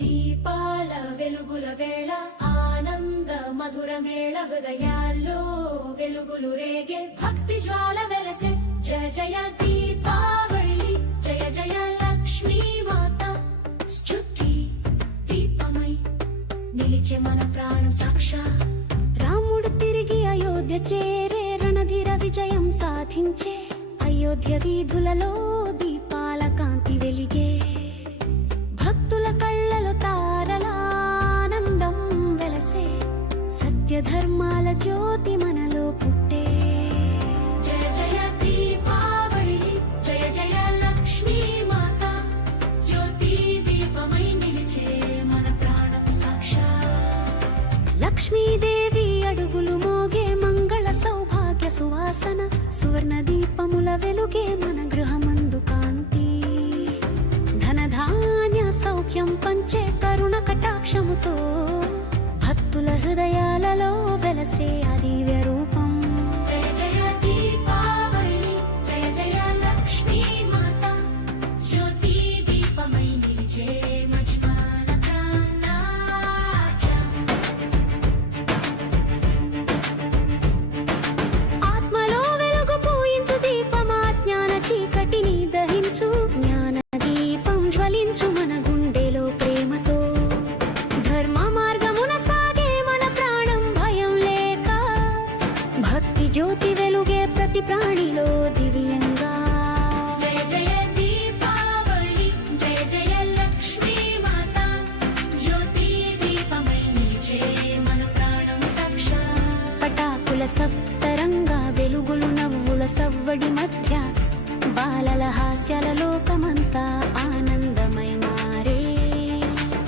దీపాల వెలుగుల వేళ ఆనంద మధుర మేళ హృదయాల్లో వెలుగులు రేగే భక్తి జ్వాల వెలసే జయ జయ దీపావళి జయ జయ లక్ష్మీ మాత స్తుతి దీపమై నిలిచే మన ప్రాణం సాక్షా రాముడు తిరిగి అయోధ్య చేరే రణధీర విజయం సాధించే అయోధ్య వీధులలో దీపాల కాంతి వెలిగే భక్తుల కళ్ళలో తారల ఆనందం వెలసే సత్య ధర్మాల జ్యోతి మనలో పుట్టే జయ జయ దీపావళి జయ జయ లక్ష్మీ మాత జ్యోతి దీపమై నిలిచే మన ప్రాణపు సాక్షా లక్ష్మీదేవి అడుగులు మోగే మంగళ సౌభాగ్య సువాసన సువర్ణ దీపముల వెలుగే మన గృహమందు కాంతి ధనధాన్య సౌఖ్యం పంచే కరుణ కటాక్షముతో భక్తుల హృదయాలలో వెలసే అదివ్య రూపం జయ జయ దీపావళి జయ జయ లక్ష్మీ మాత జ్యోతి దీపమై నిలిచే మజ్మాన ప్రాణాచం ఆత్మలో వెలుగు పూయించు దీపమా జ్ఞాన చీకటిని దహించు జ్ఞాన దీపం జ్వలించు మన గుండెలో ప్రేమతో ధర్మ మార్గమున సాగే మన ప్రాణం భయం లేక భక్తి జ్యోతి వెలుగే ప్రతి ప్రాణిలో దివ్యంగా జయ జయ దీపావళి జయ జయ లక్ష్మీ మాత జ్యోతి దీపమై నిలిచే మన ప్రాణం సాక్షా పటాకుల సప్తరంగా వెలుగులు నవ్వుల సవ్వడి మధ్య బాలల హాస్యాల లోకమంతా ఆనందమై మారే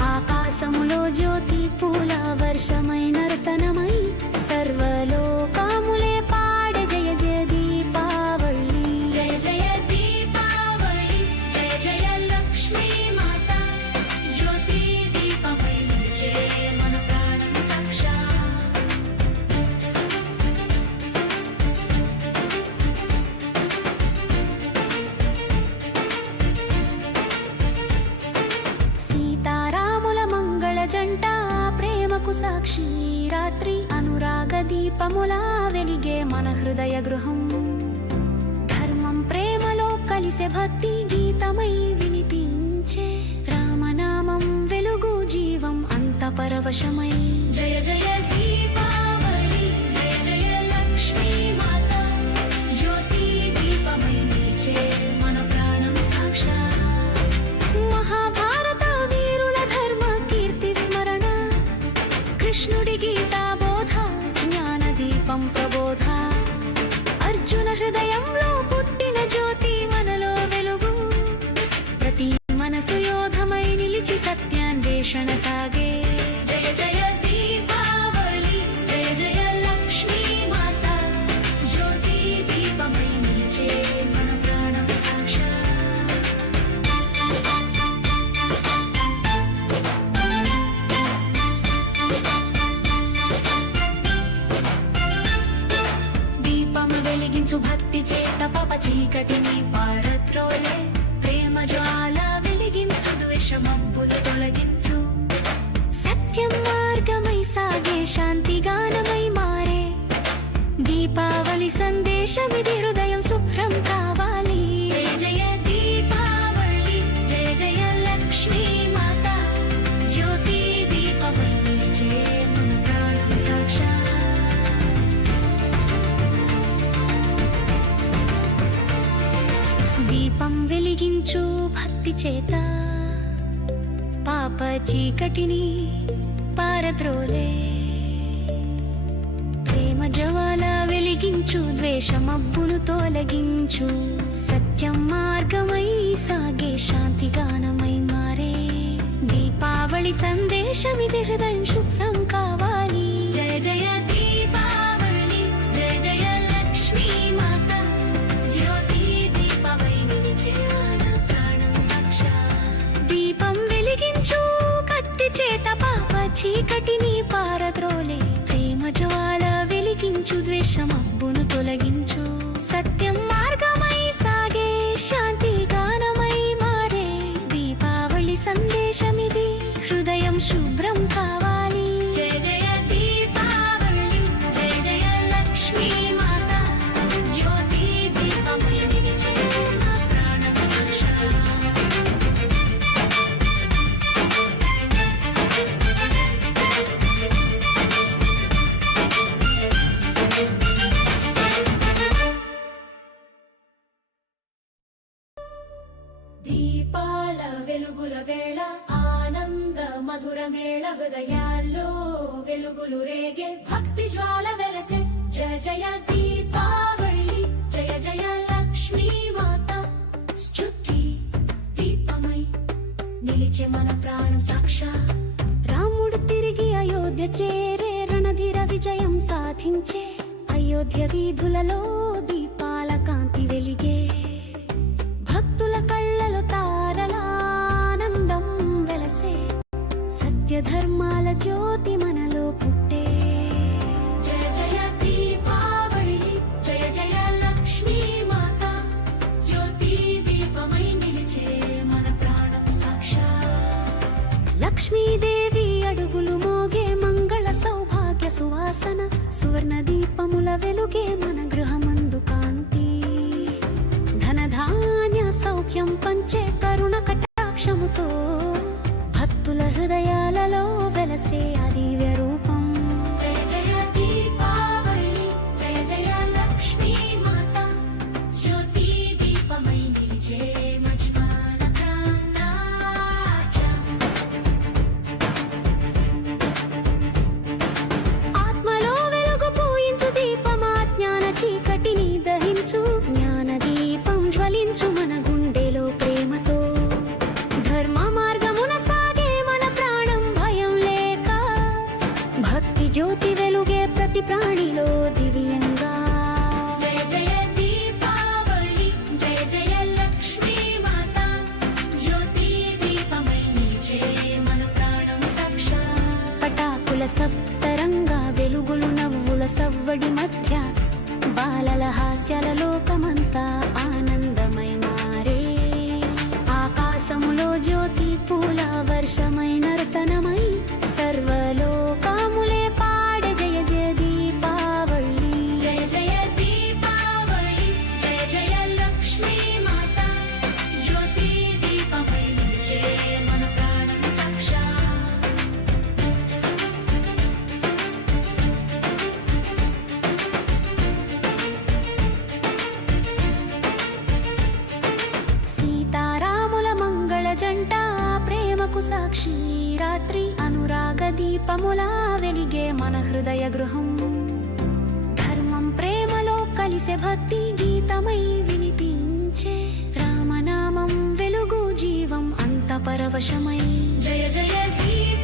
ఆకాశములో జ్యోతి పూల వర్షమై నర్తనమై సర్వలోకములే పాడే జయ జయ దీపావళి జయ జయ దీపావళి జయ జయ లక్ష్మీ మాత జ్యోతి దీపమై నిలిచే మన ప్రాణం సాక్షా సీతారాముల మంగళ జంట ప్రేమకు సాక్షి రాత్రి అనురాగ దీపములా వెలిగే మన హృదయ గృహం ధర్మం ప్రేమలో కలిసే భక్తి గీతమై వినిపించే రామనామం వెలుగు జీవం అంత పరవశమై జయ జయ దీపావళి జయ జయ లక్ష్మీ మాత జ్యోతి దీపమై నిలిచే మన ప్రాణం సాక్షా మహాభారత వీరుల ధర్మ కీర్తి స్మరణ కృష్ణుడి గీతా బోధ జ్ఞాన దీపం ప్రబోధ అర్జున హృదయంలో పుట్టిన జ్యోతి మనలో వెలుగు ప్రతి మనసు యోధమై నిలిచి సత్యాన్వేషణ సాగే జయ జయ దీపావళి జయ జయ లక్ష్మీ మాత జ్యోతి దీపమై నిలిచే మన ప్రాణం సాక్షా దీపము వెలిగించు భక్తి చేత పాప చీకటిని పారద్రోలే ప్రేమ జ్వాల వెలిగించు ద్వేషమబ్బులు తొలగించు సత్యం మార్గమై సాగే శాంతి గానమై మారే దీపావళి సందేశమిది హృదయం శుభ్రం కావాలి జయ జయ దీపావళి జయ జయ లక్ష్మీ మాత జ్యోతి దీపమై నిలిచే మన ప్రాణం సాక్షా దీపం వెలిగించు భక్తి చేత పాప చీకటిని పారద్రోలే ప్రేమ జ్వాల వెలిగించు ద్వేషమబ్బులు తొలగించు సత్యం మార్గమై సాగే శాంతి గానమై మారే దీపావళి సందేశమిది హృదయం శుభ్రం కావాలి జయ జయ దీపావళి జయ జయ లక్ష్మీ మాత జ్యోతి దీపమై నిలిచే మన ప్రాణం సాక్షా దీపం వెలిగించు కత్తి చేత పాప చీకటిని పారద్రోలే ప్రేమ జ్వాల వెలిగించు ద్వేషమబ్బును తొలగించు సత్యం మార్గమై సాగే శాంతి గానమై మారే దీపావళి సందేశమిది హృదయ శుభ్రం కావాలి. జయ జయ దీపావళి, జయ జయ లక్ష్మీ మాత, జ్యోతి దీపమై నిలిచే మా ప్రాణం సాక్షాత్. దీపాల వెలుగుల వేళ ఆనంద మధుర మేళ, హృదయాల్లో వెలుగులు రేగే భక్తి జ్వాల వెలసే. జయ జయ దీపావళి, జయ జయ లక్ష్మీ మాత, స్తుతి దీపమై నిలిచే మన ప్రాణం సాక్షాత్. రాముడు తిరిగి అయోధ్య చేరే, రణధీర విజయం సాధించే, అయోధ్య వీధులలో దీపాల కాంతి వెలిగే. భక్తుల కళ్ళలో తారలానందం వెలసే, సత్య ధర్మాల జ్యోతి మనలో పుట్టే. జయ జయ దీపావళి, జయ జయ లక్ష్మీ మాత, జ్యోతి దీపమై నిలిచే మన ప్రాణం సాక్షాత్. లక్ష్మీదేవి అడుగులు మోగే మంగళ సౌభాగ్య సువాసన, సువర్ణ దీపముల వెలుగే మన గృహమందు కాంతి. ధనధాన్య సౌఖ్యం పంచే కరుణ కటాక్షముతో, భక్తుల హృదయాలలో వెలసే అదివ్య రూపం. జయ జయ దీపావళి, జయ జయ లక్ష్మీ మాత, జ్యోతి దీపమై నిలిచే మజ్మాన ప్రాణాచ. ఆత్మలో వెలుగు పూయించు దీపమా, జ్ఞాన చీకటిని దహించు, జ్ఞాన దీపం జ్వలించు మన గుండెలో ప్రేమతో. ధర్మ మార్గమున సాగే మన ప్రాణం భయం లేక, భక్తి జ్యోతి వెలుగే ప్రతి ప్రాణిలో దివ్యంగా. జయ జయ దీపావళి, జయ జయ లక్ష్మీ మాత, జ్యోతి దీపమై నిలిచే మన ప్రాణం సాక్షాత్. పటాకుల సప్తరంగా వెలుగులు నవ్వుల సవ్వడి మధ్య, బాలల హాస్యాల లోకమంతా ఆనందమై మారే. ఆకాశములో జ్యోతి పూల వర్షమై నర్తనమై, సర్వలోకములే పాడే జయ జయ దీపావళి. జయ జయ దీపావళి, జయ జయ లక్ష్మీ మాత, జ్యోతి దీపమై నిలిచే మన ప్రాణం సాక్షాత్. సీతారాముల మంగళ జంట ప్రేమకు సాక్షి, రాత్రి అనురాగ దీపములా వెలిగే మన హృదయ గృహం. ధర్మం ప్రేమలో కలిసే భక్తి గీతమై వినిపించే, రామనామం వెలుగు జీవం అంత పరవశమై. జయ జయ దీప